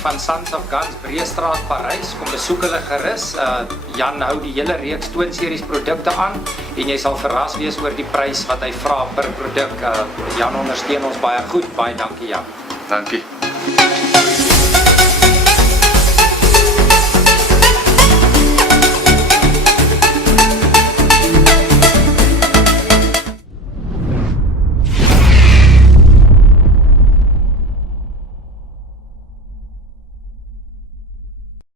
van Sons of Guns, Breestraat, Parys. Kom besoek hulle gerus. Jan hou die hele reeks toonseries produkte aan en jy sal verras wees oor die prys wat hy vra per produk. Jan ondersteun ons baie goed. Baie dankie Jan. Dankie.